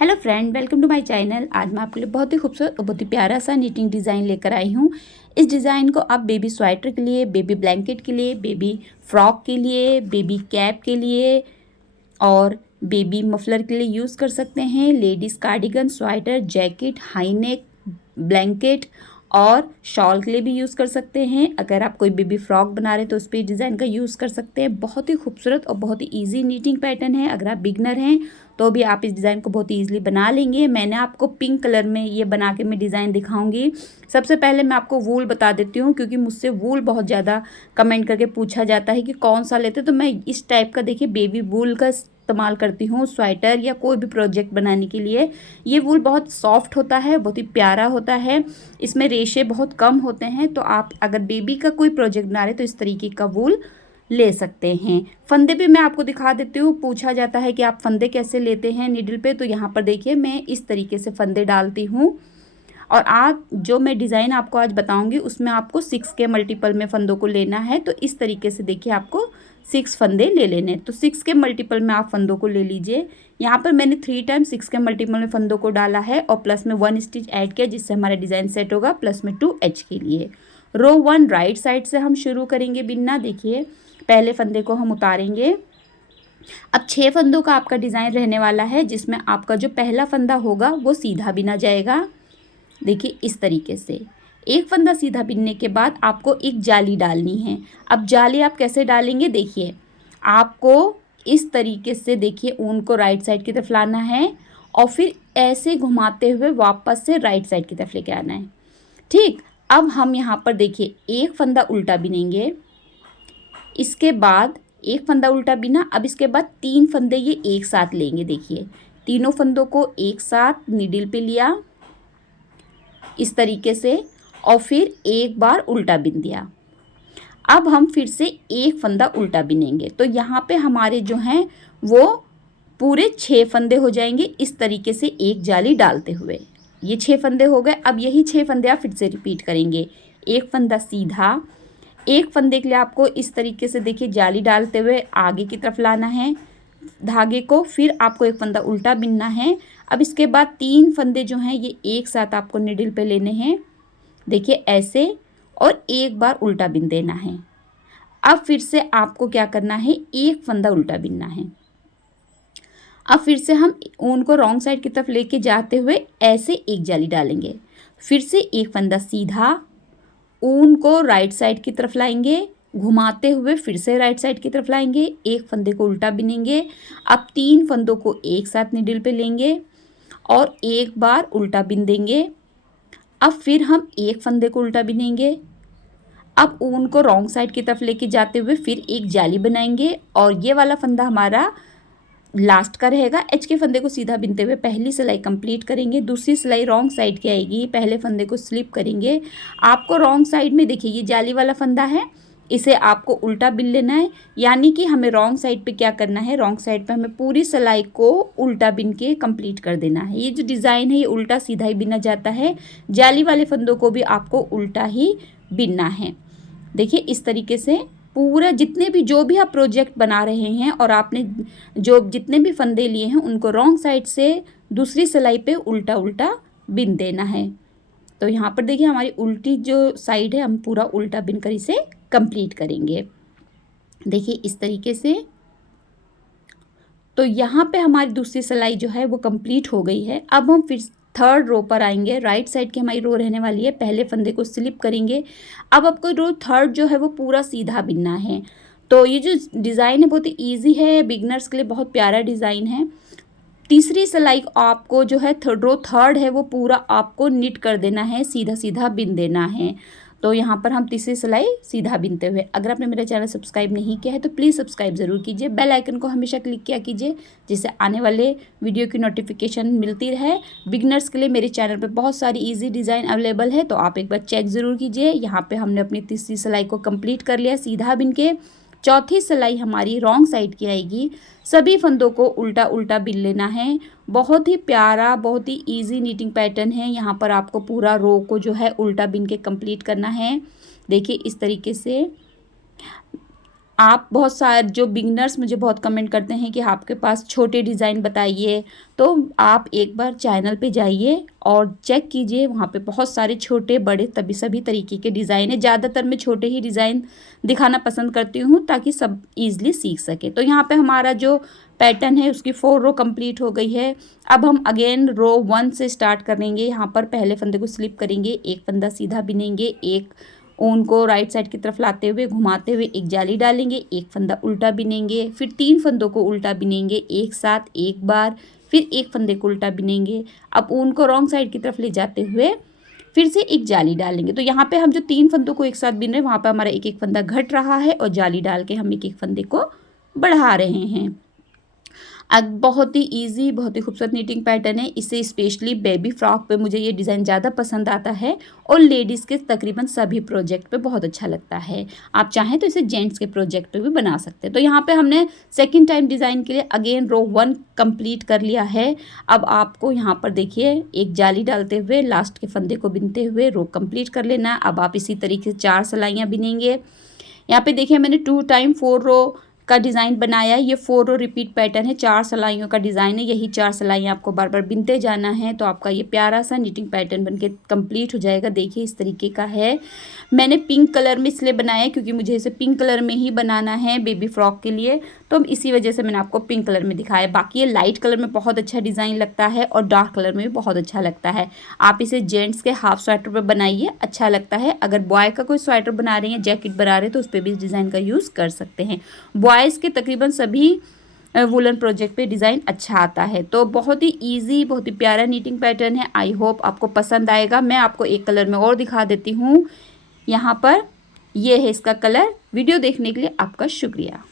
Hello friend, welcome to my channel. आज मैं आपके लिए बहुत ही खूबसूरत और बहुत ही प्यारा सा नीटिंग डिज़ाइन लेकर आई हूँ। इस डिज़ाइन को आप बेबी स्वेटर के लिए, बेबी ब्लैंकेट के लिए, बेबी फ्रॉक के लिए, बेबी कैप के लिए और बेबी मफलर के लिए यूज़ कर सकते हैं। Ladies cardigan, sweater, jacket, high neck, blanket और शॉल के लिए भी यूज़ कर सकते हैं। अगर आप कोई बेबी फ्रॉक बना रहे हैं तो उस पर डिज़ाइन का यूज़ कर सकते हैं। बहुत ही खूबसूरत और बहुत ही ईजी नीटिंग पैटर्न है। अगर आप बिगनर हैं तो भी आप इस डिज़ाइन को बहुत ही ईजिली बना लेंगे। मैंने आपको पिंक कलर में ये बना के मैं डिज़ाइन दिखाऊंगी। सबसे पहले मैं आपको वूल बता देती हूँ, क्योंकि मुझसे वूल बहुत ज़्यादा कमेंट करके पूछा जाता है कि कौन सा लेते, तो मैं इस टाइप का देखिए बेबी वूल का इस्तेमाल करती हूँ स्वेटर या कोई भी प्रोजेक्ट बनाने के लिए। ये वूल बहुत सॉफ्ट होता है, बहुत ही प्यारा होता है, इसमें रेशे बहुत कम होते हैं। तो आप अगर बेबी का कोई प्रोजेक्ट बना रहे तो इस तरीके का वूल ले सकते हैं। फंदे भी मैं आपको दिखा देती हूँ। पूछा जाता है कि आप फंदे कैसे लेते हैं नीडल पे, तो यहाँ पर देखिए मैं इस तरीके से फंदे डालती हूँ। और आप जो मैं डिज़ाइन आपको आज बताऊंगी उसमें आपको 6 के मल्टीपल में फंदों को लेना है। तो इस तरीके से देखिए आपको 6 फंदे ले लेने, तो 6 के मल्टीपल में आप फंदों को ले लीजिए। यहाँ पर मैंने 3 टाइम 6 के मल्टीपल में फंदों को डाला है और प्लस में 1 स्टिच ऐड किया, जिससे हमारा डिज़ाइन सेट होगा। प्लस में 2 एच के लिए रो 1 राइट साइड से हम शुरू करेंगे बिनना। देखिए पहले फंदे को हम उतारेंगे। अब 6 फंदों का आपका डिज़ाइन रहने वाला है, जिसमें आपका जो पहला फंदा होगा वो सीधा बिना जाएगा। देखिए इस तरीके से एक फंदा सीधा बिनने के बाद आपको एक जाली डालनी है। अब जाली आप कैसे डालेंगे, देखिए आपको इस तरीके से देखिए ऊन को राइट साइड की तरफ लाना है और फिर ऐसे घुमाते हुए वापस से राइट साइड की तरफ लेके आना है। ठीक, अब हम यहाँ पर देखिए एक फंदा उल्टा बिनेंगे, इसके बाद एक फंदा उल्टा बिना। अब इसके बाद 3 फंदे ये एक साथ लेंगे। देखिए तीनों फंदों को एक साथ नीडल पे लिया इस तरीके से और फिर एक बार उल्टा बिन दिया। अब हम फिर से एक फंदा उल्टा बिनेंगे, तो यहाँ पे हमारे जो हैं वो पूरे 6 फंदे हो जाएंगे इस तरीके से एक जाली डालते हुए। ये 6 फंदे हो गए। अब यही 6 फंदे आप फिर से रिपीट करेंगे। एक फंदा सीधा, एक फंदे के लिए आपको इस तरीके से देखिए जाली डालते हुए आगे की तरफ लाना है धागे को, फिर आपको एक फंदा उल्टा बिनना है। अब इसके बाद 3 फंदे जो हैं ये एक साथ आपको निडल पे लेने हैं, देखिए ऐसे, और एक बार उल्टा बिन देना है। अब फिर से आपको क्या करना है, एक फंदा उल्टा बिनना है। अब फिर से हम ऊन को रॉन्ग साइड की तरफ लेके जाते हुए ऐसे एक जाली डालेंगे, फिर से एक फंदा सीधा, ऊन को राइट साइड की तरफ लाएंगे, घुमाते हुए फिर से राइट साइड की तरफ लाएंगे, एक फंदे को उल्टा बिनेंगे। अब 3 फंदों को एक साथ निडल पे लेंगे और एक बार उल्टा बिन देंगे। अब फिर हम एक फंदे को उल्टा बिनेंगे। अब ऊन को रॉन्ग साइड की तरफ लेके जाते हुए फिर एक जाली बनाएंगे और ये वाला फंदा हमारा लास्ट का रहेगा। एच के फंदे को सीधा बिनते हुए पहली सिलाई कंप्लीट करेंगे। दूसरी सिलाई रॉन्ग साइड की आएगी, पहले फंदे को स्लिप करेंगे। आपको रॉन्ग साइड में देखिए ये जाली वाला फंदा है, इसे आपको उल्टा बिन लेना है। यानी कि हमें रॉन्ग साइड पे क्या करना है, रॉन्ग साइड पे हमें पूरी सिलाई को उल्टा बिन के कंप्लीट कर देना है। ये जो डिज़ाइन है ये उल्टा सीधा ही बिना जाता है। जाली वाले फंदों को भी आपको उल्टा ही बिनना है। देखिए इस तरीके से पूरा जितने भी जो भी आप प्रोजेक्ट बना रहे हैं और आपने जो जितने भी फंदे लिए हैं उनको रॉन्ग साइड से दूसरी सिलाई पे उल्टा उल्टा बिन देना है। तो यहाँ पर देखिए हमारी उल्टी जो साइड है हम पूरा उल्टा बिन कर इसे कंप्लीट करेंगे। देखिए इस तरीके से। तो यहाँ पे हमारी दूसरी सिलाई जो है वो कंप्लीट हो गई है। अब हम फिर थर्ड रो पर आएंगे। राइट साइड की हमारी रो रहने वाली है, पहले फंदे को स्लिप करेंगे। अब आपको रो थर्ड जो है वो पूरा सीधा बिनना है। तो ये जो डिज़ाइन है बहुत ही ईजी है, बिगनर्स के लिए बहुत प्यारा डिज़ाइन है। तीसरी सिलाई आपको जो है रो थर्ड है वो पूरा आपको निट कर देना है, सीधा सीधा बिन देना है। तो यहाँ पर हम तीसरी सिलाई सीधा बिनते हुए, अगर आपने मेरा चैनल सब्सक्राइब नहीं किया है तो प्लीज़ सब्सक्राइब ज़रूर कीजिए। बेल आइकन को हमेशा क्लिक किया कीजिए, जिससे आने वाले वीडियो की नोटिफिकेशन मिलती रहे। बिगनर्स के लिए मेरे चैनल पे बहुत सारी इजी डिज़ाइन अवेलेबल है, तो आप एक बार चेक ज़रूर कीजिए। यहाँ पर हमने अपनी तीसरी सिलाई को कंप्लीट कर लिया सीधा बिन के। चौथी सिलाई हमारी रॉन्ग साइड की आएगी। सभी फंदों को उल्टा उल्टा बिन लेना है। बहुत ही प्यारा, बहुत ही इजी नीटिंग पैटर्न है। यहाँ पर आपको पूरा रो को जो है उल्टा बिन के कंप्लीट करना है। देखिए इस तरीके से आप बहुत सारे जो बिगनर्स मुझे बहुत कमेंट करते हैं कि आपके पास छोटे डिज़ाइन बताइए, तो आप एक बार चैनल पे जाइए और चेक कीजिए, वहाँ पे बहुत सारे छोटे बड़े तभी सभी तरीके के डिज़ाइन है। ज़्यादातर मैं छोटे ही डिज़ाइन दिखाना पसंद करती हूँ ताकि सब ईज़िली सीख सके। तो यहाँ पे हमारा जो पैटर्न है उसकी 4 रो कंप्लीट हो गई है। अब हम अगेन रो 1 से स्टार्ट करेंगे। यहाँ पर पहले फंदे को स्लिप करेंगे, एक फंदा सीधा बिनेंगे, एक ऊन को राइट साइड की तरफ लाते हुए घुमाते हुए एक जाली डालेंगे, एक फंदा उल्टा बिनेंगे, फिर 3 फंदों को उल्टा बिनेंगे एक साथ एक बार, फिर एक फंदे को उल्टा बिनेंगे। अब ऊन को रॉन्ग साइड की तरफ ले जाते हुए फिर से एक जाली डालेंगे। तो यहाँ पे हम जो 3 फंदों को एक साथ बिन रहे हैं वहाँ पे हमारा एक एक फंदा घट रहा है और जाली डाल के हम एक एक फंदे को बढ़ा रहे हैं। अब बहुत ही इजी, बहुत ही खूबसूरत नीटिंग पैटर्न है। इसे स्पेशली बेबी फ्रॉक पे मुझे ये डिज़ाइन ज़्यादा पसंद आता है और लेडीज़ के तकरीबन सभी प्रोजेक्ट पे बहुत अच्छा लगता है। आप चाहें तो इसे जेंट्स के प्रोजेक्ट पे भी बना सकते हैं। तो यहाँ पे हमने सेकंड टाइम डिज़ाइन के लिए अगेन रो 1 कंप्लीट कर लिया है। अब आपको यहाँ पर देखिए एक जाली डालते हुए लास्ट के फंदे को बिनते हुए रो कंप्लीट कर लेना। अब आप इसी तरीके से 4 सिलाइयाँ बिनेंगे। यहाँ पे देखिए मैंने 2 टाइम 4 रो का डिज़ाइन बनाया है। ये 4 रो रिपीट पैटर्न है, 4 सिलाइयों का डिज़ाइन है। यही 4 सिलाइयाँ आपको बार बार बिनते जाना है तो आपका ये प्यारा सा निटिंग पैटर्न बनके कंप्लीट हो जाएगा। देखिए इस तरीके का है। मैंने पिंक कलर में इसलिए बनाया है क्योंकि मुझे इसे पिंक कलर में ही बनाना है बेबी फ्रॉक के लिए, तो इसी वजह से मैंने आपको पिंक कलर में दिखाया। बाकी ये लाइट कलर में बहुत अच्छा डिज़ाइन लगता है और डार्क कलर में भी बहुत अच्छा लगता है। आप इसे जेंट्स के हाफ स्वेटर पर बनाइए, अच्छा लगता है। अगर बॉय का कोई स्वेटर बना रहे हैं, जैकेट बना रहे हैं तो उस पर भी इस डिज़ाइन का यूज़ कर सकते हैं। बॉयज़ के तकरीबन सभी वुलन प्रोजेक्ट पे डिज़ाइन अच्छा आता है। तो बहुत ही इजी, बहुत ही प्यारा नीटिंग पैटर्न है। आई होप आपको पसंद आएगा। मैं आपको एक कलर में और दिखा देती हूँ। यहाँ पर ये है इसका कलर। वीडियो देखने के लिए आपका शुक्रिया।